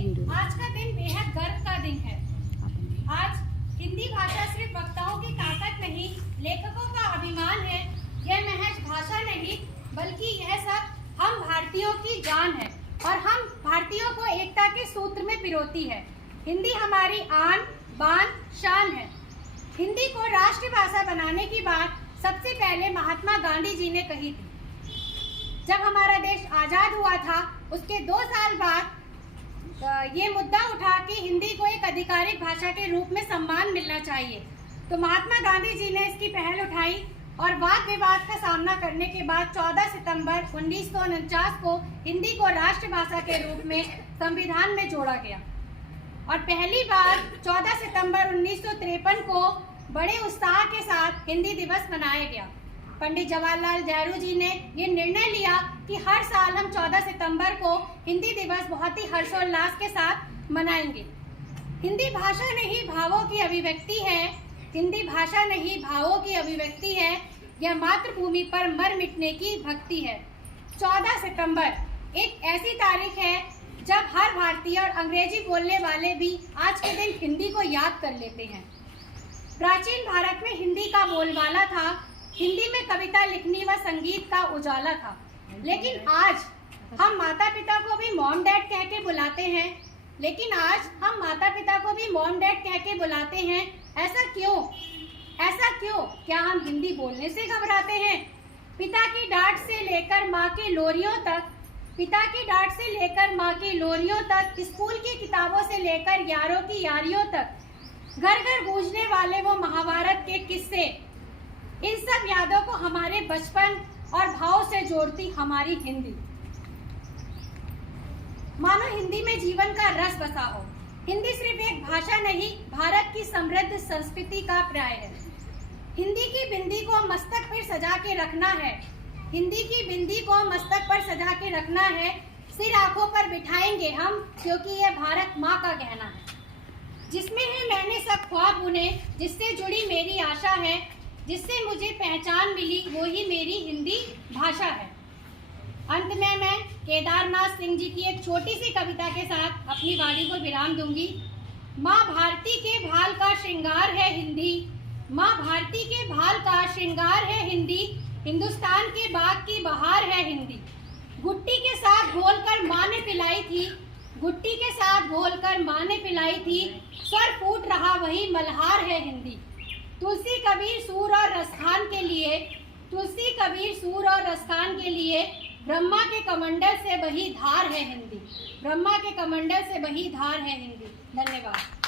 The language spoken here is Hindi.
आज का दिन बेहद गर्व का दिन है। आज हिंदी भाषा सिर्फ वक्ताओं की ताकत नहीं, लेखकों का अभिमान है। यह महज भाषा नहीं, बल्कि यह सब हम भारतीयों की जान है और हम भारतीयों को एकता के सूत्र में पिरोती है। हिंदी हमारी आन, बान, शान है। हिंदी को राष्ट्रभाषा बनाने की बात सबसे पहले महात्मा गांधी जी ने कही थी। जब हमारा देश आज़ाद हुआ था, उसके 2 साल बाद ये मुद्दा उठा कि हिंदी को एक आधिकारिक भाषा के रूप में सम्मान मिलना चाहिए। तो महात्मा गांधी जी ने इसकी पहल उठाई और वाद विवाद का सामना करने के बाद 14 सितंबर 1949 को हिंदी को राष्ट्रभाषा के रूप में संविधान में जोड़ा गया और पहली बार 14 सितंबर 1953 को बड़े उत्साह के साथ हिंदी दिवस मनाया गया। पंडित जवाहरलाल नेहरू जी ने ये निर्णय लिया कि हर साल हम 14 सितंबर को हिंदी दिवस बहुत ही हर्षोल्लास के साथ मनाएंगे। हिंदी भाषा नहीं भावों की अभिव्यक्ति है। हिंदी भाषा नहीं भावों की अभिव्यक्ति है। यह मातृभूमि पर मर मिटने की भक्ति है। 14 सितंबर एक ऐसी तारीख है जब हर भारतीय और अंग्रेजी बोलने वाले भी आज के दिन हिंदी को याद कर लेते हैं। प्राचीन भारत में हिंदी का बोलबाला था। हिंदी में कविता लिखनी व संगीत का उजाला था। लेकिन आज हम माता पिता को भी मॉम डैड कह के बुलाते हैं। ऐसा क्यों? क्या हम हिंदी बोलने से घबराते हैं? पिता की डांट से लेकर माँ की लोरियों तक, स्कूल की किताबों से लेकर यारों की यारियों तक, घर घर गूंजने वाले वो महाभारत के किस्से, इन सब यादों को हमारे बचपन और भाव से जोड़ती हमारी हिंदी। मानो हिंदी में जीवन का रस बसा हो। हिंदी सिर्फ एक भाषा नहीं, भारत की समृद्ध संस्कृति का पर्याय है। हिंदी की बिंदी को मस्तक पर सजा के रखना है। सिर आंखों पर बिठाएंगे हम, क्योंकि यह भारत माँ का गहना है। जिसमें है मैंने सब ख्वाब बुने, जिससे जुड़ी मेरी आशा है, जिससे मुझे पहचान मिली, वो ही मेरी हिंदी भाषा है। अंत में मैं केदारनाथ सिंह जी की एक छोटी सी कविता के साथ अपनी वाणी को विराम दूंगी। माँ भारती के भाल का श्रृंगार है हिंदी, माँ भारती के भाल का श्रृंगार है हिंदी, हिंदुस्तान के बाग की बहार है हिंदी। गुट्टी के साथ घोलकर माँ ने पिलाई थी, स्वर फूट रहा वही मल्हार है हिंदी। तुलसी कबीर सूर और रसखान के लिए ब्रह्मा के कमंडल से बही धार है हिंदी। धन्यवाद।